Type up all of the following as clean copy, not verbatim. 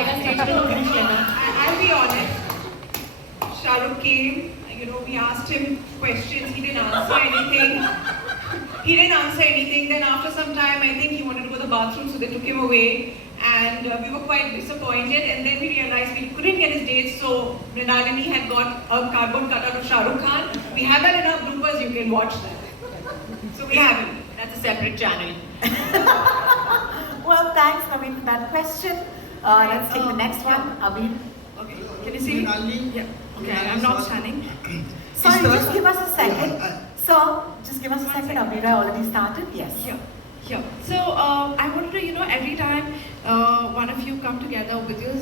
आएगा स्टेज पे तो पूछ लेना. I'll be honest. Shah Rukh came. We asked him questions. He didn't answer anything. Then after some time, I think he wanted to go to the bathroom, so they took him away. And we were quite disappointed. And then we realized we couldn't get his dates, so Mrinalini had got a cardboard cutout of Shah Rukh Khan. We have that in our bloopers. You can watch that. So we haven't. That's a separate channel. Well, thanks, Naveen, for that question. Let's take the next one. Abhi. Okay. Can you see me? Yeah. Okay. I'm not standing. Sorry, just give us a second. Sir, just give us a second. Abhira already started. Yes. Yeah. So I wanted to, every time one of you come together with your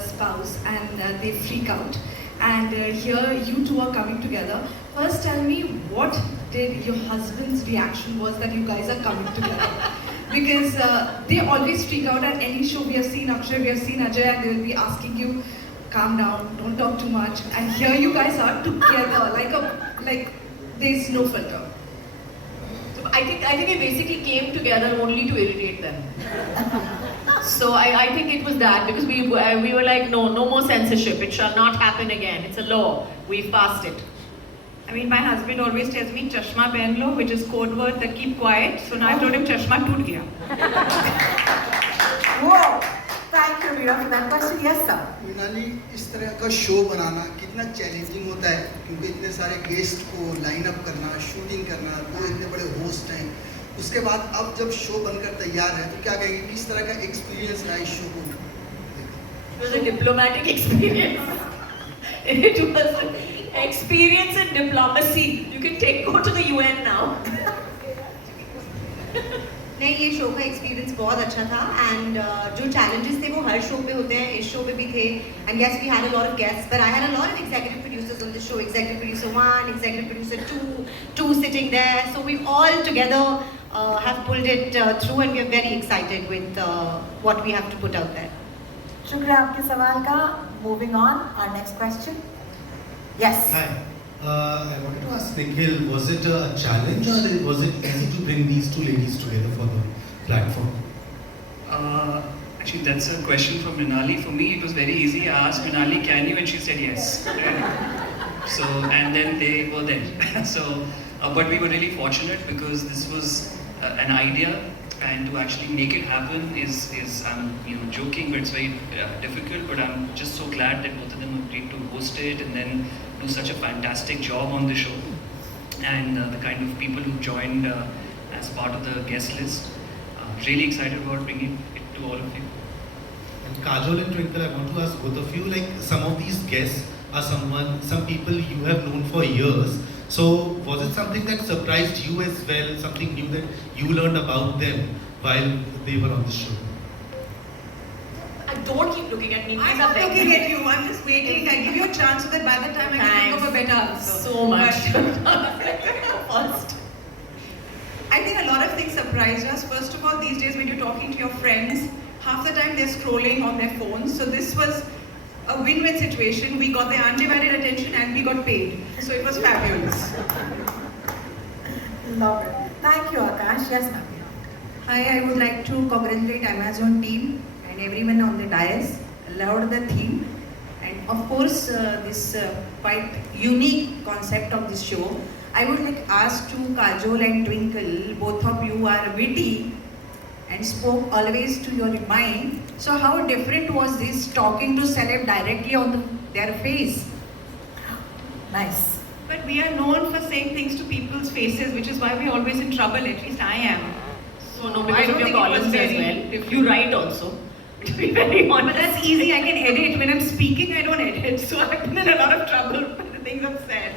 spouse and they freak out, and here you two are coming together. First, tell me what did your husband's reaction was that you guys are coming together? Because they always freak out at any show. We have seen Akshay, we have seen Ajay, and they will be asking you, calm down, don't talk too much. And here you guys are together, like there's no filter. So I think we basically came together only to irritate them. So I think it was that, because we were like, no more censorship. It shall not happen again. It's a law. We've passed it. I mean, my husband always tells me, Chashma pehen lo, which is code word that keep quiet. So now I told him, Chashma toot gaya. Whoa! Thank you, Veera, for that question. Yes, sir. Mrinali, इस तरह का show बनाना कितना challenging होता है, क्योंकि इतने सारे guest को लाइन अप करना, शूटिंग करना, दो इतने बड़े होस्ट हैं. उसके बाद अब जब शो बनकर तैयार है तो क्या कहेंगे, किस तरह का एक्सपीरियंस रहा इस शो को? It was a diplomatic experience. It was an experience in diplomacy. You can go to the UN now. नहीं, ये शो का एक्सपीरियंस बहुत अच्छा था. एंड जो चैलेंजेस थे वो हर शो पे होते हैं, इस शो पे भी थे. And yes, we had a lot of guests, but I had a lot of executive producers on the show. Executive producer 1, executive producer 2 sitting there. So we all together have pulled it through, and we are very excited with what we have to put out there. शुक्रिया आपके सवाल का. Moving on, our next question. Yes. Hi. I wanted to ask Nikhil, was it a challenge or was it easy to bring these two ladies together for the platform? Actually, that's a question from Mrinali. For me, it was very easy. I asked Mrinali, can you? And she said yes. So, and then they were there. So, but we were really fortunate because this was an idea, and to actually make it happen is I'm joking, but it's very difficult. But I'm just so glad that both of them agreed to host it and then do such a fantastic job on the show, and the kind of people who joined as part of the guest list. Really excited about bringing it to all of you. And Kajol and Twinkle, I want to ask both of you, like some of these guests are some people you have known for years. So was it something that surprised you as well, something new that you learned about them while they were on the show? Don't keep looking at me. I'm not looking at you. I'm just waiting. I'll give you a chance so that by the time I can think of a better answer. So much. First. I think a lot of things surprised us. First of all, these days when you're talking to your friends, half the time they're scrolling on their phones. So this was a win-win situation. We got their undivided attention and we got paid. So it was fabulous. Love it. Thank you, Akash. Yes, Naveen. Hi, I would like to congratulate Amazon team and everyone on the dais. Loved the theme, and of course this quite unique concept of this show. I would like ask to Kajol and Twinkle, both of you are witty and spoke always to your mind. So how different was this talking to celeb directly on their face? Nice. But we are known for saying things to people's faces, which is why we're always in trouble. At least I am. So no, I because don't of your think it was columns as very well. different. You write also. To be very But honest. that's easy. I can edit. When I'm speaking, I don't edit. So I've been in a lot of trouble for the things I've said.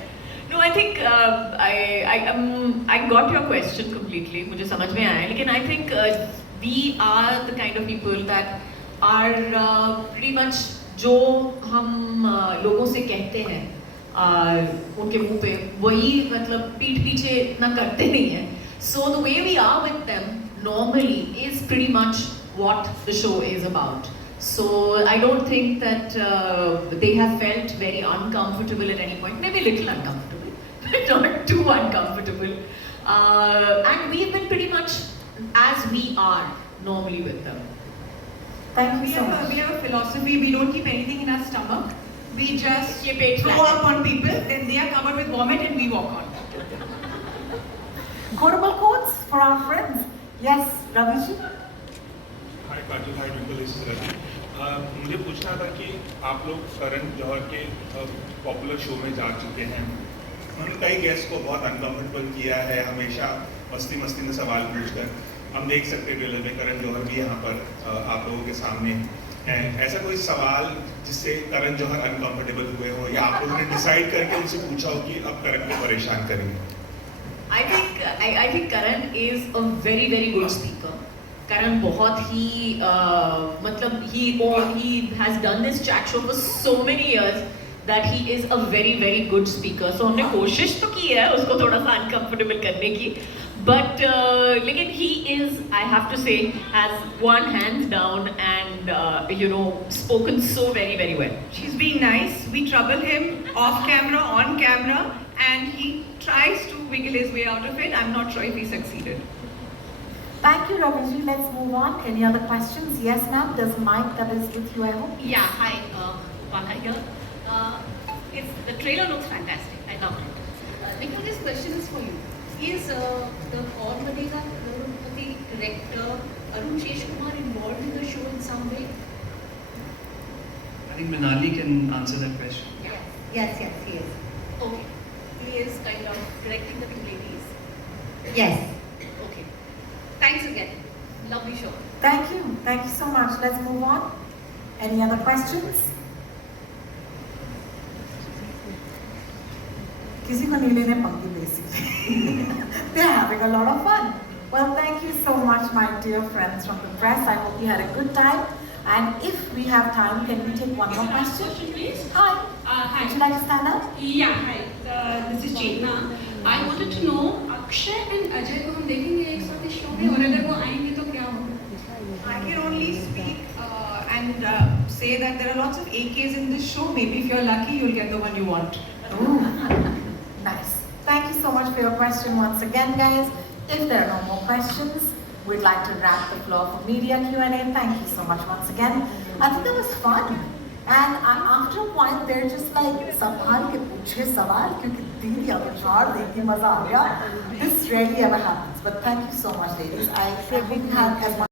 No, I think I got your question completely. मुझे समझ में आया. लेकिन I think we are the kind of people that are pretty much जो हम लोगों से कहते हैं उनके मुंह पे वही मतलब पीठ पीछे इतना करते नहीं हैं. So the way we are with them normally is pretty much what the show is about. So I don't think that they have felt very uncomfortable at any point. Maybe a little uncomfortable, but not too uncomfortable. And we've been pretty much as we are normally with them. Thank We you so have, much. we have a philosophy, we don't keep anything in our stomach. We just Keep it throw flat. up on people, then they are covered with vomit and we walk on. Quotable quotes for our friends. Yes, Ravi ji. Hi Kajal, hi Twinkle, this is Ravi. मुझे पूछना था कि आप लोग करण जौहर के popular show में जा चुके हैं। उन्होंने कई गेस्ट को बहुत अनकम्फर्टेबल किया है, हमेशा मस्ती मस्ती में सवाल पूछकर। हम देख सकते हैं ट्रेलर में करण जौहर भी यहाँ पर आप लोगों के सामने हैं। ऐसा कोई सवाल जिससे करण जौहर अनकम्फर्टेबल हुए हो या आप लोगों ने डिसाइड करके उनसे पूछा हो कि अब करण को परेशान करेंगे? I think Karan is a very good speaker. Karan बहुत ही मतलब he has done this chat show for so many years that he is a very good speaker. So हमने कोशिश तो की है उसको थोड़ा सा uncomfortable करने की, but लेकिन he is, I have to say, has won hands down and spoken so very well. She's being nice, we trouble him off camera, on camera, and he tries to wiggle his way out of it. I'm not sure if he succeeded. Thank you, Ravi ji. Let's move on. Any other questions? Yes, ma'am. There's a mic that is with you, I hope. Yeah, hi, Upaka here. The trailer looks fantastic. I love it. Nikhil, this question is for you. Is the Kaur Badega Crorepati director Arun Sheshkumar involved in the show in some way? I think Minali can answer that question. Yes, he is. Okay. He is kind of directing the two ladies. Yes. Okay. Thanks again. Lovely show. Thank you. Thank you so much. Let's move on. Any other questions? किसी को नहीं लेने पंक्ति basically. They're having a lot of fun. Well, thank you so much, my dear friends from the press. I hope you had a good time. And if we have time, can we take one more question? Please. Hi. Hi. Would you like to stand up? Yeah, hi. This is Chetna. I wanted to know, Akshay and Ajay को हम देखेंगे एक साथ इस show में, और अगर वो आएंगे तो क्या होगा? I can only speak and say that there are lots of AKs in this show. Maybe if you're lucky, you'll get the one you want. Ooh, nice. Thank you so much for your question once again, guys. If there are no more questions, we'd like to wrap the floor for media Q&A. Thank you so much once again. I think that was fun. And after a while, they're just like, संभाल के पूछे सवाल क्योंकि दीदी अब झाड़ देगी मजा आ गया. This rarely ever happens. But thank you so much, ladies. I hope you had as much